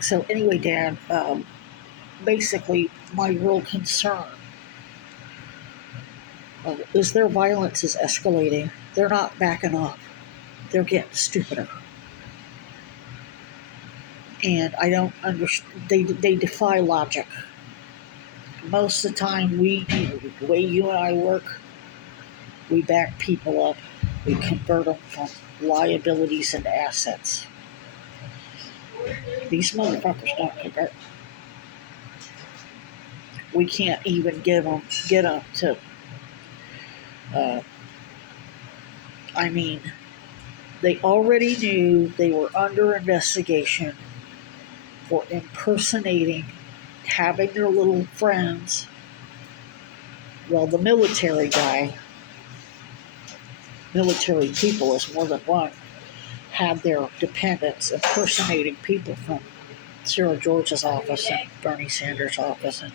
So anyway, Dan, basically, my real concern is their violence is escalating. They're not backing off. They're getting stupider, and I don't understand. They defy logic. Most of the time, the way you and I work, we back people up. We convert them from liabilities into assets. These motherfuckers don't convert. We can't even get them to. Uh, I mean, they already knew they were under investigation for impersonating, having their little friends. Well, the military guy, military people is more than one, had their dependents impersonating people from Sarah George's office and Bernie Sanders' office and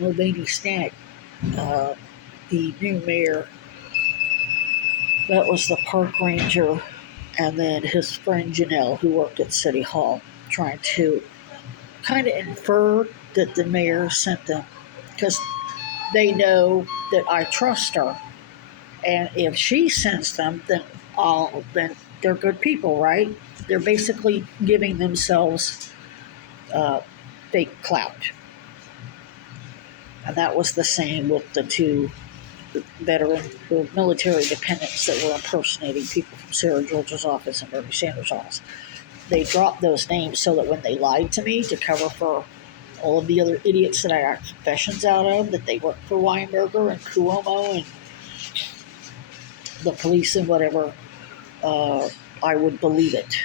Mulvaney Stack, the new mayor. That was the park ranger, and then his friend Janelle, who worked at City Hall, trying to kind of infer that the mayor sent them because they know that I trust her, and if she sends them, then they're good people, right? They're basically giving themselves fake clout, and that was the same with the two veteran or military dependents that were impersonating people from Sarah George's office and Bernie Sanders' office. They dropped those names so that when they lied to me to cover for all of the other idiots that I got confessions out of, that they worked for Weinberger and Cuomo and the police and whatever, I would believe it.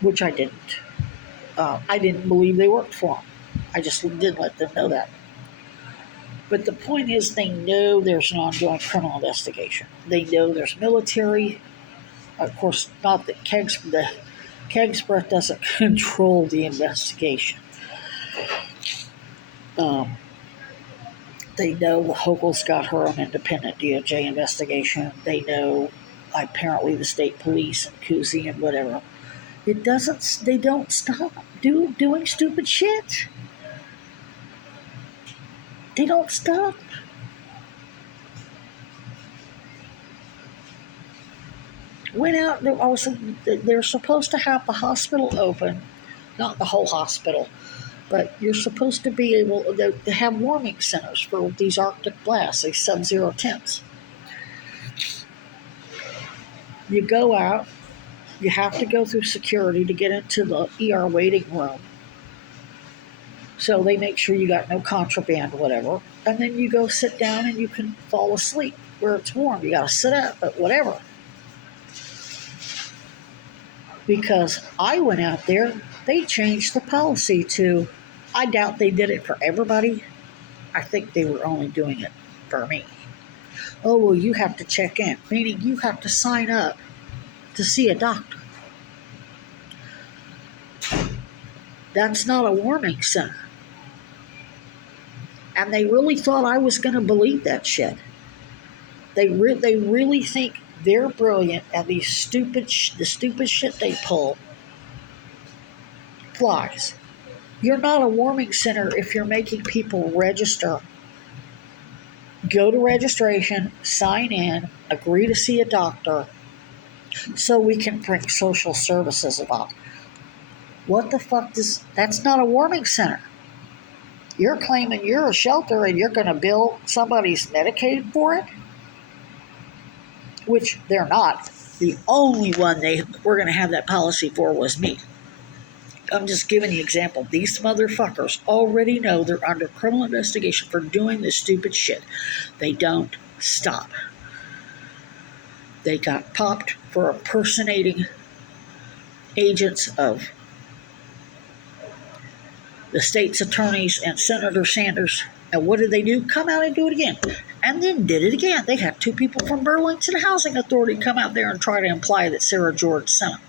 Which I didn't. I didn't believe they worked for them. I just didn't let them know that. But the point is, they know there's an ongoing criminal investigation. They know there's military. Of course, not that the Keg's breath doesn't control the investigation. They know Hochul's got her own independent DOJ investigation. They know apparently the state police and Cousy and whatever. They don't stop doing stupid shit. They don't stop. Went out. They're supposed to have the hospital open, not the whole hospital, but you're supposed to be able to have warming centers for these Arctic blasts, these sub-zero temps. You go out. You have to go through security to get into the ER waiting room. So they make sure you got no contraband or whatever. And then you go sit down and you can fall asleep where it's warm. You got to sit up, but whatever. Because I went out there, they changed the policy to, I doubt they did it for everybody. I think they were only doing it for me. Oh, well, you have to check in, meaning you have to sign up to see a doctor. That's not a warming center. And they really thought I was going to believe that shit. They really think they're brilliant, and the stupid shit they pull flies. You're not a warming center if you're making people register. Go to registration, sign in, agree to see a doctor, so we can bring social services about. What the fuck that's not a warming center. You're claiming you're a shelter and you're going to bill somebody's Medicaid for it? Which they're not. The only one we're going to have that policy for was me. I'm just giving you an example. These motherfuckers already know they're under criminal investigation for doing this stupid shit. They don't stop. They got popped for impersonating agents of the state's attorneys and Senator Sanders. And what did they do? Come out and do it again. And then did it again. They had two people from Burlington Housing Authority come out there and try to imply that Sarah George sent them.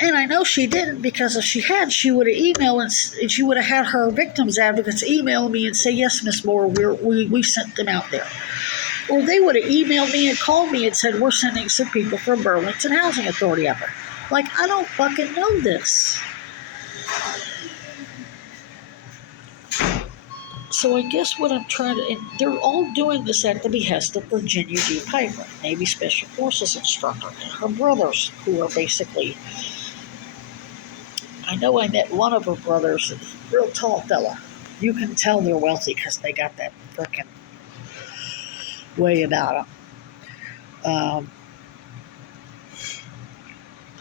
And I know she didn't, because if she had, she would have emailed and she would have had her victims advocates email me and say, yes, Miss Moore, we sent them out there. Or they would have emailed me and called me and said, we're sending some people from Burlington Housing Authority up there. Like, I don't fucking know this. So I guess what I'm trying to, and they're all doing this at the behest of Virginia G. Piper, Navy Special Forces instructor, and her brothers, who are basically, I know I met one of her brothers, a real tall fella. You can tell they're wealthy because they got that frickin' way about them.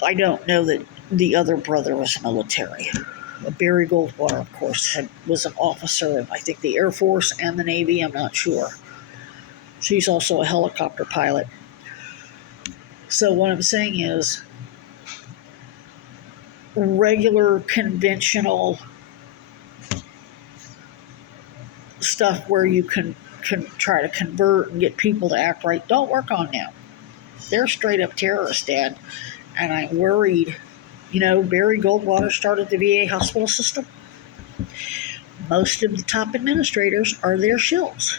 I don't know that the other brother was military. Barry Goldwater, of course, was an officer in, I think, the Air Force and the Navy. I'm not sure. She's also a helicopter pilot. So what I'm saying is, regular, conventional stuff where you can try to convert and get people to act right don't work on them. They're straight up terrorists, Dad. And I'm worried. You know, Barry Goldwater started the VA hospital system. Most of the top administrators are their shills.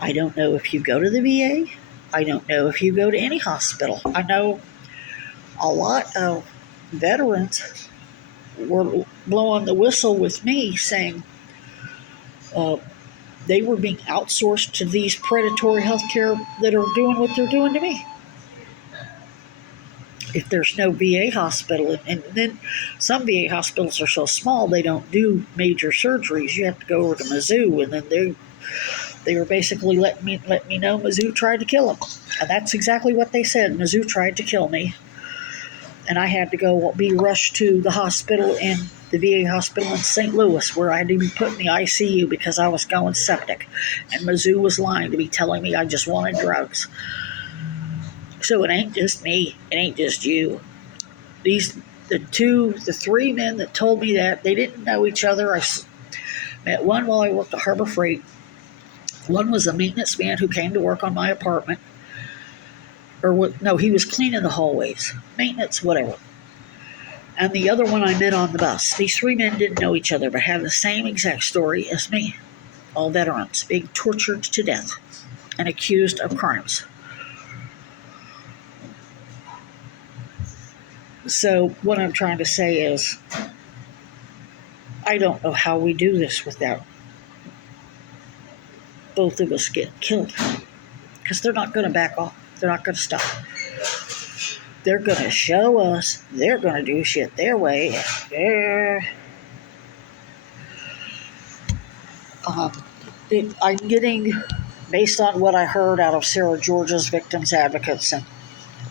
I don't know if you go to the VA. I don't know if you go to any hospital. I know a lot of veterans were blowing the whistle with me saying they were being outsourced to these predatory healthcare that are doing what they're doing to me. If there's no VA hospital, and then some VA hospitals are so small they don't do major surgeries. You have to go over to Mizzou, and then they were basically let me know Mizzou tried to kill him, and that's exactly what they said. Mizzou tried to kill me, and I had to be rushed to the hospital the VA hospital in St. Louis, where I had to be put in the ICU because I was going septic, and Mizzou was lying to me, telling me I just wanted drugs. So it ain't just me. It ain't just you. The three men that told me that, they didn't know each other. I met one while I worked at Harbor Freight. One was a maintenance man who came to work on my apartment. He was cleaning the hallways. Maintenance, whatever. And the other one I met on the bus. These three men didn't know each other, but had the same exact story as me. All veterans, being tortured to death and accused of crimes. So what I'm trying to say is, I don't know how we do this without both of us getting killed. Because they're not going to back off. They're not going to stop. They're going to show us they're going to do shit their way. I'm getting, based on what I heard out of Sarah George's victims advocates and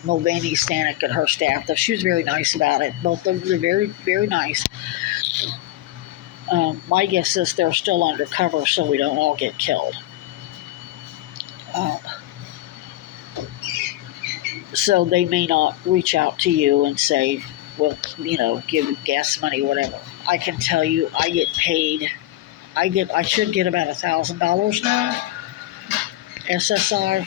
Mulvaney Stanek and her staff, that she was very nice about it. Both of them are very, very nice. My guess is they're still undercover so we don't all get killed. So they may not reach out to you and say, well, give gas money, whatever. I can tell you, I get paid. I should get about $1,000 now. SSI.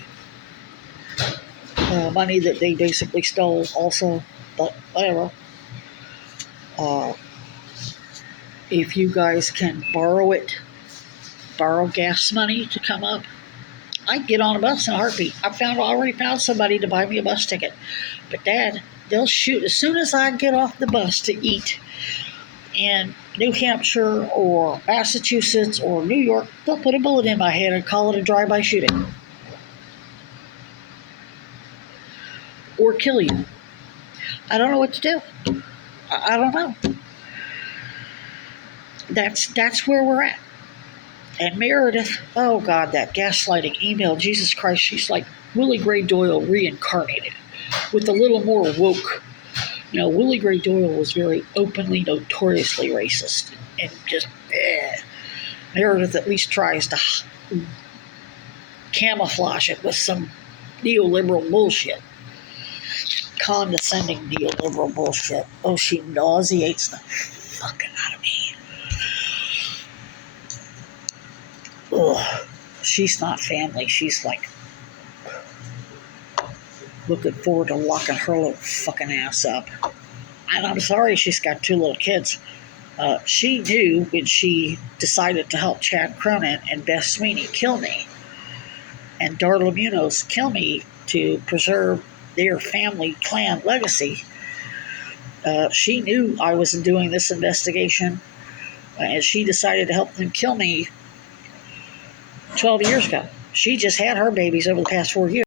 Money that they basically stole also, but whatever. If you guys can borrow gas money to come up, I'd get on a bus in a heartbeat. I already found somebody to buy me a bus ticket. But Dad, they'll shoot as soon as I get off the bus to eat in New Hampshire or Massachusetts or New York, they'll put a bullet in my head and call it a drive-by shooting. Or kill you. I don't know what to do. I don't know. That's where we're at. And Meredith, oh God, that gaslighting email, Jesus Christ, she's like Willie Gray Doyle reincarnated with a little more woke. Willie Gray Doyle was very openly, notoriously racist. And just, Meredith at least tries to camouflage it with some neoliberal bullshit. Condescending neoliberal bullshit. Oh, she nauseates the fucking out of me. Ugh. She's not family. She's like looking forward to locking her little fucking ass up. And I'm sorry she's got 2 little kids. She knew when she decided to help Chad Cronin and Beth Sweeney kill me and Darla Munoz kill me to preserve their family clan legacy. She knew I was doing this investigation, and she decided to help them kill me 12 years ago. She just had her babies over the past 4 years.